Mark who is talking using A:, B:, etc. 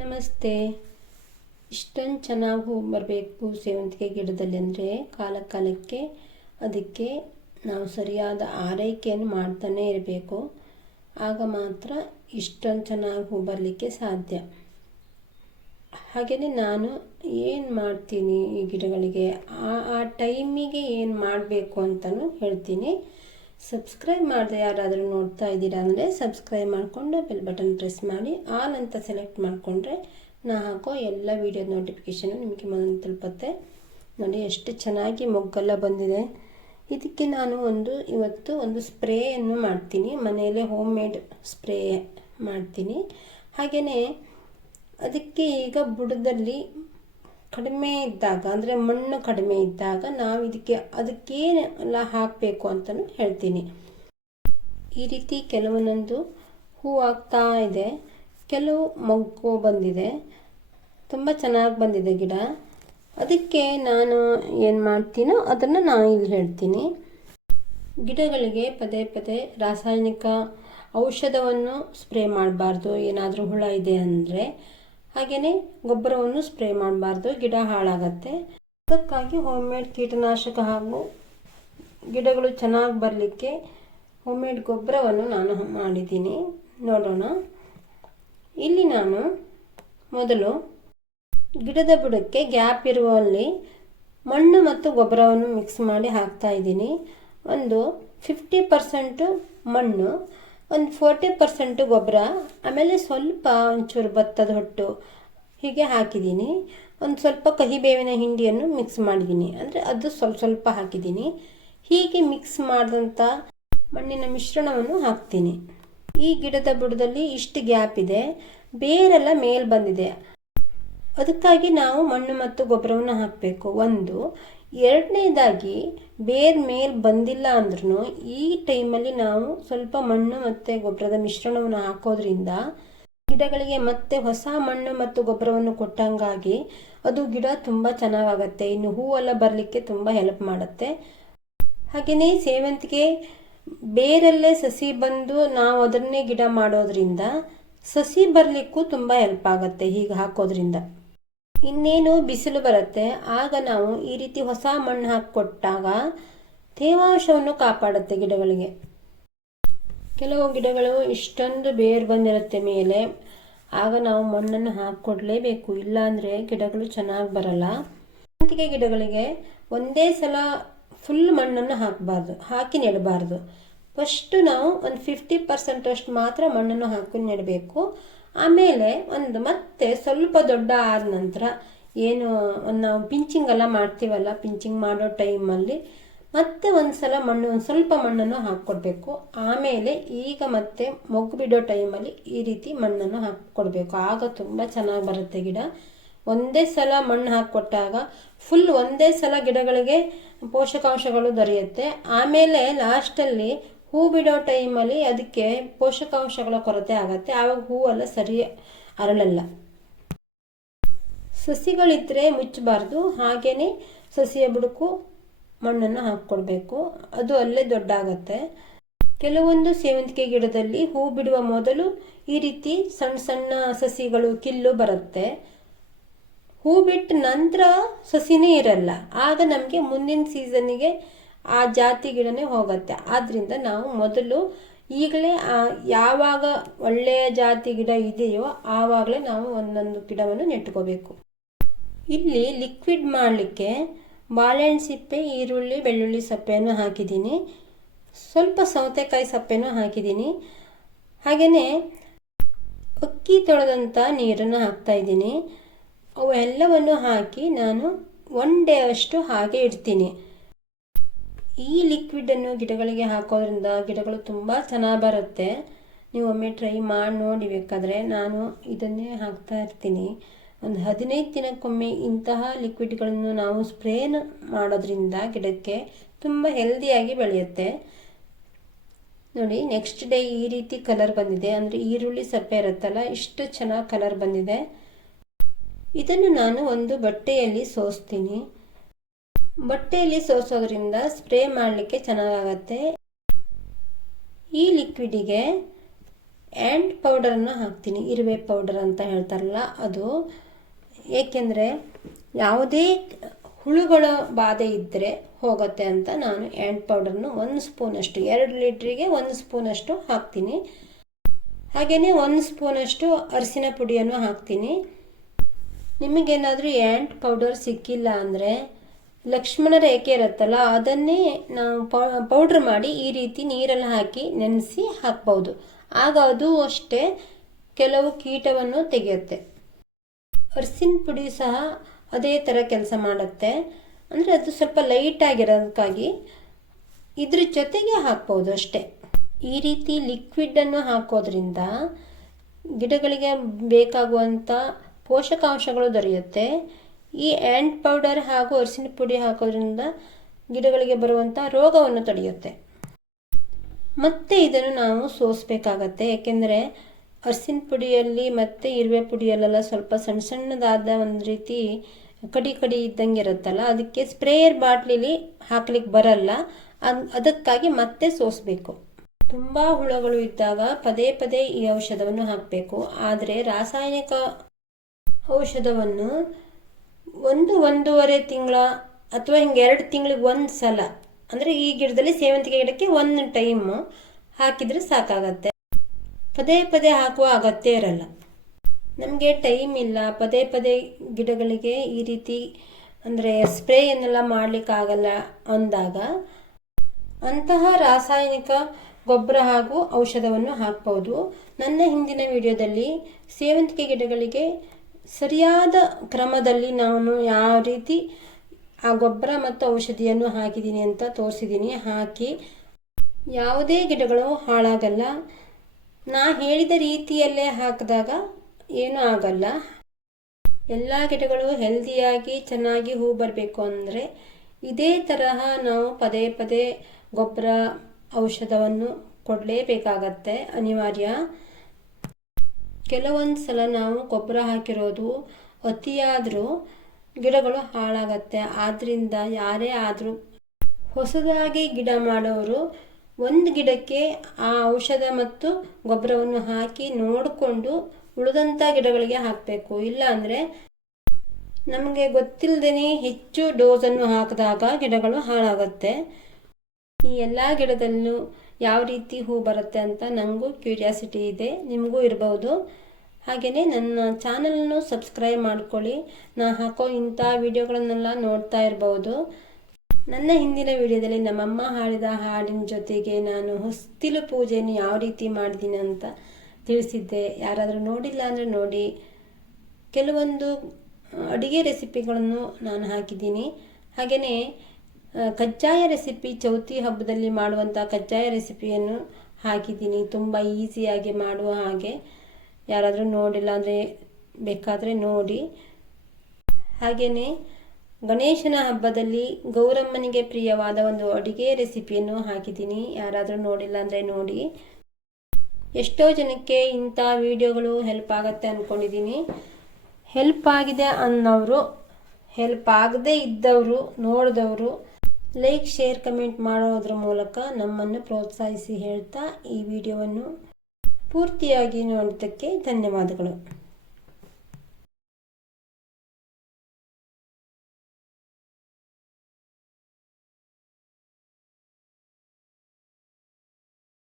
A: ನಮಸ್ತೆ. ಇಷ್ಟೊಂದು ಚೆನ್ನಾಗಿ ಹೂ ಬರಬೇಕು ಸೇವಂತಿಗೆ ಗಿಡದಲ್ಲಿ ಅಂದರೆ ಕಾಲ ಕಾಲಕ್ಕೆ ಅದಕ್ಕೆ ನಾವು ಸರಿಯಾದ ಆರೈಕೆಯನ್ನು ಮಾಡ್ತಾನೆ ಇರಬೇಕು. ಆಗ ಮಾತ್ರ ಇಷ್ಟೊಂದು ಚೆನ್ನಾಗಿ ಹೂ ಬರಲಿಕ್ಕೆ ಸಾಧ್ಯ. ಹಾಗೆಯೇ ನಾನು ಏನು ಮಾಡ್ತೀನಿ ಈ ಗಿಡಗಳಿಗೆ? ಆ ಆ ಟೈಮಿಗೆ ಏನು ಮಾಡಬೇಕು ಅಂತಲೂ ಹೇಳ್ತೀನಿ. ಸಬ್ಸ್ಕ್ರೈಬ್ ಮಾಡದೆ ಯಾರಾದರೂ ನೋಡ್ತಾ ಇದ್ದೀರಾ ಅಂದರೆ ಸಬ್ಸ್ಕ್ರೈಬ್ ಮಾಡಿಕೊಂಡು ಬೆಲ್ ಬಟನ್ ಪ್ರೆಸ್ ಮಾಡಿ ಆನ್ ಅಂತ ಸೆಲೆಕ್ಟ್ ಮಾಡಿಕೊಂಡ್ರೆ ನಾ ಹಾಕೋ ಎಲ್ಲ ವೀಡಿಯೋ ನೋಟಿಫಿಕೇಷನು ನಿಮಗೆ ಮೊದಲು ತಲುಪತ್ತೆ. ನೋಡಿ ಎಷ್ಟು ಚೆನ್ನಾಗಿ ಮೊಗ್ಗೆಲ್ಲ ಬಂದಿದೆ. ಇದಕ್ಕೆ ನಾನು ಒಂದು ಇವತ್ತು ಒಂದು ಸ್ಪ್ರೇಯನ್ನು ಮಾಡ್ತೀನಿ. ಮನೆಯಲ್ಲೇ ಹೋಮ್ ಮೇಡ್ ಸ್ಪ್ರೇ ಮಾಡ್ತೀನಿ. ಹಾಗೆಯೇ ಅದಕ್ಕೆ ಈಗ ಬುಡದಲ್ಲಿ ಕಡಿಮೆ ಇದ್ದಾಗ, ಅಂದರೆ ಮಣ್ಣು ಕಡಿಮೆ ಇದ್ದಾಗ ನಾವು ಇದಕ್ಕೆ ಅದಕ್ಕೇನೆಲ್ಲ ಹಾಕಬೇಕು ಅಂತಲೂ ಹೇಳ್ತೀನಿ. ಈ ರೀತಿ ಕೆಲವೊಂದೊಂದು ಹೂ ಆಗ್ತಾ ಇದೆ. ಕೆಲವು ಮೊಗ್ಗು ಬಂದಿದೆ. ತುಂಬ ಚೆನ್ನಾಗಿ ಬಂದಿದೆ ಗಿಡ. ಅದಕ್ಕೆ ನಾನು ಏನು ಮಾಡ್ತೀನೋ ಅದನ್ನು ನಾನು ಇಲ್ಲಿ ಹೇಳ್ತೀನಿ. ಗಿಡಗಳಿಗೆ ಪದೇ ಪದೇ ರಾಸಾಯನಿಕ ಔಷಧವನ್ನು ಸ್ಪ್ರೇ ಮಾಡಬಾರ್ದು. ಏನಾದರೂ ಹುಳ ಇದೆ ಅಂದರೆ ಹಾಗೆಯೇ ಗೊಬ್ಬರವನ್ನು ಸ್ಪ್ರೇ ಮಾಡಬಾರ್ದು, ಗಿಡ ಹಾಳಾಗತ್ತೆ. ಅದಕ್ಕಾಗಿ ಹೋಮ್ ಮೇಡ್ ಕೀಟನಾಶಕ ಹಾಗೂ ಗಿಡಗಳು ಚೆನ್ನಾಗಿ ಬರಲಿಕ್ಕೆ ಹೋಮ್ ಮೇಡ್ ಗೊಬ್ಬರವನ್ನು ನಾನು ಮಾಡಿದ್ದೀನಿ. ನೋಡೋಣ. ಇಲ್ಲಿ ನಾನು ಮೊದಲು ಗಿಡದ ಬುಡಕ್ಕೆ ಗ್ಯಾಪ್ ಇರುವಲ್ಲಿ ಮಣ್ಣು ಮತ್ತು ಗೊಬ್ಬರವನ್ನು ಮಿಕ್ಸ್ ಮಾಡಿ ಹಾಕ್ತಾ ಇದ್ದೀನಿ. ಒಂದು ಫಿಫ್ಟಿ ಪರ್ಸೆಂಟು ಮಣ್ಣು ಒಂದು ಫೋರ್ಟಿ ಪರ್ಸೆಂಟು ಗೊಬ್ಬರ, ಆಮೇಲೆ ಸ್ವಲ್ಪ ಒಂಚೂರು ಭತ್ತದ ಹೊಟ್ಟು ಹೀಗೆ ಹಾಕಿದ್ದೀನಿ. ಒಂದು ಸ್ವಲ್ಪ ಕಹಿ ಬೇವಿನ ಹಿಂಡಿಯನ್ನು ಮಿಕ್ಸ್ ಮಾಡಿದ್ದೀನಿ. ಅಂದರೆ ಅದು ಸ್ವಲ್ಪ ಸ್ವಲ್ಪ ಹಾಕಿದ್ದೀನಿ. ಹೀಗೆ ಮಿಕ್ಸ್ ಮಾಡಿದಂಥ ಮಣ್ಣಿನ ಮಿಶ್ರಣವನ್ನು ಹಾಕ್ತೀನಿ. ಈ ಗಿಡದ ಬುಡದಲ್ಲಿ ಇಷ್ಟು ಗ್ಯಾಪ್ ಇದೆ. ಬೇರೆಲ್ಲ ಮೇಲ್ ಬಂದಿದೆ. ಅದಕ್ಕಾಗಿ ನಾವು ಮಣ್ಣು ಮತ್ತು ಗೊಬ್ಬರವನ್ನು ಹಾಕಬೇಕು. ಒಂದು ಎರಡನೇದಾಗಿ ಬೇರ್ ಮೇಲೆ ಬಂದಿಲ್ಲ ಅಂದ್ರೂ ಈ ಟೈಮಲ್ಲಿ ನಾವು ಸ್ವಲ್ಪ ಮಣ್ಣು ಮತ್ತು ಗೊಬ್ಬರದ ಮಿಶ್ರಣವನ್ನು ಹಾಕೋದ್ರಿಂದ ಗಿಡಗಳಿಗೆ ಮತ್ತೆ ಹೊಸ ಮಣ್ಣು ಮತ್ತು ಗೊಬ್ಬರವನ್ನು ಕೊಟ್ಟಂಗಾಗಿ ಅದು ಗಿಡ ತುಂಬ ಚೆನ್ನಾಗಾಗತ್ತೆ. ಇನ್ನು ಹೂವೆಲ್ಲ ಬರಲಿಕ್ಕೆ ತುಂಬ ಹೆಲ್ಪ್ ಮಾಡುತ್ತೆ. ಹಾಗೆಯೇ ಸೇವಂತಿಗೆ ಬೇರಲ್ಲೇ ಸಸಿ ಬಂದು ನಾವು ಅದನ್ನೇ ಗಿಡ ಮಾಡೋದ್ರಿಂದ ಸಸಿ ಬರಲಿಕ್ಕೂ ತುಂಬ ಹೆಲ್ಪ್ ಆಗುತ್ತೆ ಹೀಗೆ ಹಾಕೋದ್ರಿಂದ. ಇನ್ನೇನು ಬಿಸಿಲು ಬರುತ್ತೆ, ಆಗ ನಾವು ಈ ರೀತಿ ಹೊಸ ಮಣ್ಣು ಹಾಕಿಕೊಟ್ಟಾಗ ತೇವಾಂಶವನ್ನು ಕಾಪಾಡುತ್ತೆ ಗಿಡಗಳಿಗೆ. ಕೆಲವು ಗಿಡಗಳು ಇಷ್ಟೊಂದು ಬೇರು ಬಂದಿರುತ್ತೆ ಮೇಲೆ, ಆಗ ನಾವು ಮಣ್ಣನ್ನು ಹಾಕಿಕೊಡ್ಲೇಬೇಕು. ಇಲ್ಲಾಂದರೆ ಗಿಡಗಳು ಚೆನ್ನಾಗಿ ಬರಲ್ಲ. ಅಂತಿಗೆ ಗಿಡಗಳಿಗೆ ಒಂದೇ ಸಲ ಫುಲ್ ಮಣ್ಣನ್ನು ಹಾಕಬಾರ್ದು, ಹಾಕಿ ನೆಡಬಾರ್ದು. ಫಸ್ಟು ನಾವು ಒಂದು ಫಿಫ್ಟಿ ಪರ್ಸೆಂಟಷ್ಟು ಮಾತ್ರ ಮಣ್ಣನ್ನು ಹಾಕಿ ನೆಡಬೇಕು. ಆಮೇಲೆ ಒಂದು ಮತ್ತೆ ಸ್ವಲ್ಪ ದೊಡ್ಡ ಆದ ನಂತರ ಏನು ನಾವು ಪಿಂಚಿಂಗ್ ಎಲ್ಲ ಮಾಡ್ತೀವಲ್ಲ, ಪಿಂಚಿಂಗ್ ಮಾಡೋ ಟೈಮಲ್ಲಿ ಮತ್ತೆ ಒಂದು ಸಲ ಮಣ್ಣು, ಒಂದು ಸ್ವಲ್ಪ ಮಣ್ಣನ್ನು ಹಾಕ್ಕೊಡ್ಬೇಕು. ಆಮೇಲೆ ಈಗ ಮತ್ತೆ ಮೊಗ್ಗು ಬಿಡೋ ಟೈಮಲ್ಲಿ ಈ ರೀತಿ ಮಣ್ಣನ್ನು ಹಾಕ್ಕೊಡ್ಬೇಕು. ಆಗ ತುಂಬ ಚೆನ್ನಾಗಿ ಬರುತ್ತೆ ಗಿಡ. ಒಂದೇ ಸಲ ಮಣ್ಣು ಹಾಕ್ಕೊಟ್ಟಾಗ ಫುಲ್ ಒಂದೇ ಸಲ ಗಿಡಗಳಿಗೆ ಪೋಷಕಾಂಶಗಳು ದೊರೆಯುತ್ತೆ. ಆಮೇಲೆ ಲಾಸ್ಟಲ್ಲಿ ಹೂ ಬಿಡೋ ಟೈಮಲ್ಲಿ ಅದಕ್ಕೆ ಪೋಷಕಾಂಶಗಳ ಕೊರತೆ ಆಗುತ್ತೆ. ಆವಾಗ ಹೂವೆಲ್ಲ ಸರಿ ಅರಳಲ್ಲ. ಸಸಿಗಳಿದ್ದರೆ ಮುಚ್ಚಬಾರ್ದು. ಹಾಗೆಯೇ ಸಸಿಯ ಬುಡಕು ಮಣ್ಣನ್ನು ಹಾಕ್ಕೊಡ್ಬೇಕು. ಅದು ಅಲ್ಲೇ ದೊಡ್ಡ ಆಗುತ್ತೆ ಕೆಲವೊಂದು ಸೇವಂತಿಗೆ ಗಿಡದಲ್ಲಿ ಹೂ ಬಿಡುವ ಮೊದಲು ಈ ರೀತಿ ಸಣ್ಣ ಸಣ್ಣ ಸಸಿಗಳು, ಕಿಲ್ಲು ಬರುತ್ತೆ. ಹೂ ಬಿಟ್ಟ ನಂತರ ಸಸಿನೇ ಇರಲ್ಲ. ಆಗ ನಮಗೆ ಮುಂದಿನ ಸೀಸನ್ನಿಗೆ ಆ ಜಾತಿ ಗಿಡನೇ ಹೋಗುತ್ತೆ. ಆದ್ದರಿಂದ ನಾವು ಮೊದಲು ಈಗಲೇ ಯಾವಾಗ ಒಳ್ಳೆಯ ಜಾತಿ ಗಿಡ ಇದೆಯೋ ಆವಾಗಲೇ ನಾವು ಒಂದೊಂದು ಗಿಡವನ್ನು ನೆಟ್ಕೋಬೇಕು ಇಲ್ಲಿ ಲಿಕ್ವಿಡ್ ಮಾಡಲಿಕ್ಕೆ ಬಾಳೆಹಣ್ಣು ಸಿಪ್ಪೆ, ಈರುಳ್ಳಿ, ಬೆಳ್ಳುಳ್ಳಿ ಸಪ್ಪೆಯನ್ನು ಹಾಕಿದ್ದೀನಿ. ಸ್ವಲ್ಪ ಸೌತೆಕಾಯಿ ಸಪ್ಪೆನೂ ಹಾಕಿದ್ದೀನಿ. ಹಾಗೆಯೇ ಅಕ್ಕಿ ತೊಳೆದಂಥ ನೀರನ್ನು ಹಾಕ್ತಾ ಇದ್ದೀನಿ. ಅವೆಲ್ಲವನ್ನು ಹಾಕಿ ನಾನು ಒನ್ ಡೇ ಅಷ್ಟು ಹಾಗೆ ಇಡ್ತೀನಿ. ಈ ಲಿಕ್ವಿಡನ್ನು ಗಿಡಗಳಿಗೆ ಹಾಕೋದ್ರಿಂದ ಗಿಡಗಳು ತುಂಬ ಚೆನ್ನಾಗಿ ಬರುತ್ತೆ. ನೀವು ಒಮ್ಮೆ ಟ್ರೈ ಮಾಡಿ ನೋಡಿ ಬೇಕಾದರೆ ನಾನು ಇದನ್ನೇ ಹಾಕ್ತಾ ಇರ್ತೀನಿ. ಒಂದು ಹದಿನೈದು ದಿನಕ್ಕೊಮ್ಮೆ ಇಂತಹ ಲಿಕ್ವಿಡ್ಗಳನ್ನು ನಾವು ಸ್ಪ್ರೇನ ಮಾಡೋದ್ರಿಂದ ಗಿಡಕ್ಕೆ ತುಂಬ ಹೆಲ್ದಿಯಾಗಿ ಬೆಳೆಯುತ್ತೆ. ನೋಡಿ ನೆಕ್ಸ್ಟ್ ಡೇ ಈ ರೀತಿ ಕಲರ್ ಬಂದಿದೆ. ಅಂದರೆ ಈರುಳ್ಳಿ ಸಪ್ಪೆ ಇರುತ್ತಲ್ಲ, ಇಷ್ಟು ಚೆನ್ನಾಗಿ ಕಲರ್ ಬಂದಿದೆ. ಇದನ್ನು ನಾನು ಒಂದು ಬಟ್ಟೆಯಲ್ಲಿ ಸೋಸ್ತೀನಿ. ಬಟ್ಟೆಯಲ್ಲಿ ಸೋಸೋದ್ರಿಂದ ಸ್ಪ್ರೇ ಮಾಡಲಿಕ್ಕೆ ಚೆನ್ನಾಗಾಗತ್ತೆ. ಈ ಲಿಕ್ವಿಡಿಗೆ ಆ್ಯಂಡ್ ಪೌಡರನ್ನು ಹಾಕ್ತೀನಿ. ಇರುವೆ ಪೌಡರ್ ಅಂತ ಹೇಳ್ತಾರಲ್ಲ ಅದು. ಏಕೆಂದರೆ ಯಾವುದೇ ಹುಳುಗಳ ಬಾಧೆ ಇದ್ದರೆ ಹೋಗುತ್ತೆ ಅಂತ ನಾನು ಆ್ಯಂಡ್ ಪೌಡರ್ನು ಒಂದು ಸ್ಪೂನಷ್ಟು, ಎರಡು ಲೀಟ್ರಿಗೆ ಒಂದು ಸ್ಪೂನಷ್ಟು ಹಾಕ್ತೀನಿ. ಹಾಗೆಯೇ ಒಂದು ಸ್ಪೂನಷ್ಟು ಅರಿಶಿನ ಪುಡಿಯನ್ನು ಹಾಕ್ತೀನಿ. ನಿಮಗೇನಾದರೂ ಆ್ಯಂಡ್ ಪೌಡರ್ ಸಿಕ್ಕಿಲ್ಲ ಅಂದರೆ ಲಕ್ಷ್ಮಣ ರೇಖೆ ಇರುತ್ತಲ್ಲ, ಅದನ್ನೇ ನಾವು ಪೌಡ್ರ್ ಮಾಡಿ ಈ ರೀತಿ ನೀರಲ್ಲಿ ಹಾಕಿ ನೆನೆಸಿ ಹಾಕ್ಬೋದು. ಆಗ ಅದು ಅಷ್ಟೇ ಕೆಲವು ಕೀಟವನ್ನು ತೆಗೆಯುತ್ತೆ. ಅರ್ಸಿನ ಪುಡಿ ಸಹ ಅದೇ ಥರ ಕೆಲಸ ಮಾಡುತ್ತೆ. ಅಂದರೆ ಅದು ಸ್ವಲ್ಪ ಲೈಟ್ ಆಗಿರೋದಕ್ಕಾಗಿ ಇದ್ರ ಜೊತೆಗೆ ಹಾಕ್ಬೋದು ಅಷ್ಟೇ. ಈ ರೀತಿ ಲಿಕ್ವಿಡನ್ನು ಹಾಕೋದ್ರಿಂದ ಗಿಡಗಳಿಗೆ ಬೇಕಾಗುವಂಥ ಪೋಷಕಾಂಶಗಳು ದೊರೆಯುತ್ತೆ. ಈ ಆ್ಯಂಟ್ ಪೌಡರ್ ಹಾಗೂ ಅರಿಶಿನ ಪುಡಿ ಹಾಕೋದ್ರಿಂದ ಗಿಡಗಳಿಗೆ ಬರುವಂಥ ರೋಗವನ್ನು ತಡೆಯುತ್ತೆ. ಮತ್ತೆ ಇದನ್ನು ನಾವು ಸೋಸಬೇಕಾಗತ್ತೆ. ಏಕೆಂದರೆ ಅರಿಶಿನ ಪುಡಿಯಲ್ಲಿ ಮತ್ತು ಇರುವೆ ಪುಡಿಯಲ್ಲೆಲ್ಲ ಸ್ವಲ್ಪ ಸಣ್ಣ ಸಣ್ಣದಾದ ಒಂದು ರೀತಿ ಕಡಿ ಕಡಿ ಇದ್ದಂಗೆ ಇರುತ್ತಲ್ಲ, ಅದಕ್ಕೆ ಸ್ಪ್ರೇಯರ್ ಬಾಟ್ಲಿಲಿ ಹಾಕ್ಲಿಕ್ಕೆ ಬರಲ್ಲ. ಅದಕ್ಕಾಗಿ ಮತ್ತೆ ಸೋಸಬೇಕು. ತುಂಬ ಹುಳಗಳು ಇದ್ದಾಗ ಪದೇ ಪದೇ ಈ ಔಷಧವನ್ನು ಹಾಕಬೇಕು. ಆದರೆ ರಾಸಾಯನಿಕ ಔಷಧವನ್ನು ಒಂದು ಒಂದೂವರೆ ತಿಂಗಳ ಅಥವಾ ಹಿಂಗೆ ಎರಡು ತಿಂಗಳಿಗೆ ಒಂದು ಸಲ. ಅಂದರೆ ಈ ಗಿಡದಲ್ಲಿ ಸೇವಂತಿಗೆ ಗಿಡಕ್ಕೆ ಒಂದು ಟೈಮು ಹಾಕಿದರೆ ಸಾಕಾಗತ್ತೆ. ಪದೇ ಪದೇ ಹಾಕುವ ಅಗತ್ಯ ಇರಲ್ಲ. ನಮಗೆ ಟೈಮ್ ಇಲ್ಲ. ಪದೇ ಪದೇ ಗಿಡಗಳಿಗೆ ಈ ರೀತಿ ಅಂದರೆ ಸ್ಪ್ರೇಯನ್ನೆಲ್ಲ ಮಾಡಲಿಕ್ಕಾಗಲ್ಲ ಅಂದಾಗ ಅಂತಹ ರಾಸಾಯನಿಕ ಗೊಬ್ಬರ ಹಾಗೂ ಔಷಧವನ್ನು ಹಾಕ್ಬೋದು. ನನ್ನ ಹಿಂದಿನ ವಿಡಿಯೋದಲ್ಲಿ ಸೇವಂತಿಗೆ ಗಿಡಗಳಿಗೆ ಸರಿಯಾದ ಕ್ರಮದಲ್ಲಿ ನಾನು ಯಾವ ರೀತಿ ಆ ಗೊಬ್ಬರ ಮತ್ತು ಔಷಧಿಯನ್ನು ಹಾಕಿದ್ದೀನಿ ಅಂತ ತೋರಿಸಿದ್ದೀನಿ. ಹಾಕಿ. ಯಾವುದೇ ಗಿಡಗಳು ಹಾಳಾಗಲ್ಲ. ನಾ ಹೇಳಿದ ರೀತಿಯಲ್ಲೇ ಹಾಕಿದಾಗ ಏನೂ ಆಗಲ್ಲ. ಎಲ್ಲ ಗಿಡಗಳು ಹೆಲ್ದಿಯಾಗಿ ಚೆನ್ನಾಗಿ ಹೂ ಬರಬೇಕು ಅಂದರೆ ಇದೇ ತರಹ ನಾವು ಪದೇ ಪದೇ ಗೊಬ್ಬರ ಔಷಧವನ್ನು ಕೊಡಲೇಬೇಕಾಗತ್ತೆ ಅನಿವಾರ್ಯ. ಕೆಲವೊಂದು ಸಲ ನಾವು ಗೊಬ್ಬರ ಹಾಕಿರೋದು ಅತಿಯಾದರೂ ಗಿಡಗಳು ಹಾಳಾಗತ್ತೆ. ಆದ್ದರಿಂದ ಯಾರೇ ಆದರೂ ಹೊಸದಾಗಿ ಗಿಡ ಮಾಡೋರು ಒಂದು ಗಿಡಕ್ಕೆ ಆ ಔಷಧ ಮತ್ತು ಗೊಬ್ಬರವನ್ನು ಹಾಕಿ ನೋಡಿಕೊಂಡು ಉಳಿದಂಥ ಗಿಡಗಳಿಗೆ ಹಾಕಬೇಕು. ಇಲ್ಲಾಂದರೆ ನಮಗೆ ಗೊತ್ತಿಲ್ಲದೇ ಹೆಚ್ಚು ಡೋಸನ್ನು ಹಾಕಿದಾಗ ಗಿಡಗಳು ಹಾಳಾಗುತ್ತೆ. ಈ ಎಲ್ಲ ಗಿಡದಲ್ಲೂ ಯಾವ ರೀತಿ ಹೂ ಬರುತ್ತೆ ಅಂತ ನನಗೂ ಕ್ಯೂರಿಯಾಸಿಟಿ ಇದೆ, ನಿಮಗೂ ಇರ್ಬೋದು. ಹಾಗೆಯೇ ನನ್ನ ಚಾನಲನ್ನು ಸಬ್ಸ್ಕ್ರೈಬ್ ಮಾಡ್ಕೊಳ್ಳಿ. ನಾ ಹಾಕೋ ಇಂಥ ವಿಡಿಯೋಗಳನ್ನೆಲ್ಲ ನೋಡ್ತಾ ಇರ್ಬೋದು. ನನ್ನ ಹಿಂದಿನ ವಿಡಿಯೋದಲ್ಲಿ ನಮ್ಮಮ್ಮ ಹಾಡಿದ ಹಾಡಿನ ಜೊತೆಗೆ ನಾನು ಹೊಸ್ತಿಲು ಪೂಜೆಯನ್ನು ಯಾವ ರೀತಿ ಮಾಡಿದ್ದೀನಿ ಅಂತ ತಿಳಿಸಿದ್ದೆ. ಯಾರಾದರೂ ನೋಡಿಲ್ಲ ಅಂದರೆ ನೋಡಿ. ಕೆಲವೊಂದು ಅಡುಗೆ ರೆಸಿಪಿಗಳನ್ನು ನಾನು ಹಾಕಿದ್ದೀನಿ. ಹಾಗೆಯೇ ಕಜ್ಜಾಯ ರೆಸಿಪಿ ಚೌತಿ ಹಬ್ಬದಲ್ಲಿ ಮಾಡುವಂಥ ಕಜ್ಜಾಯ ರೆಸಿಪಿಯನ್ನು ಹಾಕಿದ್ದೀನಿ. ತುಂಬ ಈಸಿಯಾಗಿ ಮಾಡುವ ಹಾಗೆ. ಯಾರಾದರೂ ನೋಡಿಲ್ಲ ಅಂದರೆ ಬೇಕಾದರೆ ನೋಡಿ. ಹಾಗೆಯೇ ಗಣೇಶನ ಹಬ್ಬದಲ್ಲಿ ಗೌರಮ್ಮನಿಗೆ ಪ್ರಿಯವಾದ ಒಂದು ಅಡುಗೆ ರೆಸಿಪಿಯನ್ನು ಹಾಕಿದ್ದೀನಿ. ಯಾರಾದರೂ ನೋಡಿಲ್ಲ ಅಂದರೆ ನೋಡಿ. ಎಷ್ಟೋ ಜನಕ್ಕೆ ಇಂಥ ವಿಡಿಯೋಗಳು ಹೆಲ್ಪ್ ಆಗುತ್ತೆ ಅಂದ್ಕೊಂಡಿದ್ದೀನಿ ಹೆಲ್ಪ್ ಆಗಿದೆ ಅನ್ನೋರು ಹೆಲ್ಪ್ ಆಗದೇ ಇದ್ದವರು, ನೋಡಿದವರು ಲೈಕ್ ಶೇರ್ ಕಮೆಂಟ್ ಮಾಡೋದ್ರ ಮೂಲಕ ನಮ್ಮನ್ನು ಪ್ರೋತ್ಸಾಹಿಸಿ ಹೇಳ್ತಾ ಈ ವಿಡಿಯೋವನ್ನು ಪೂರ್ತಿಯಾಗಿ ನೋಡಿದ್ದಕ್ಕೆ ಧನ್ಯವಾದಗಳು.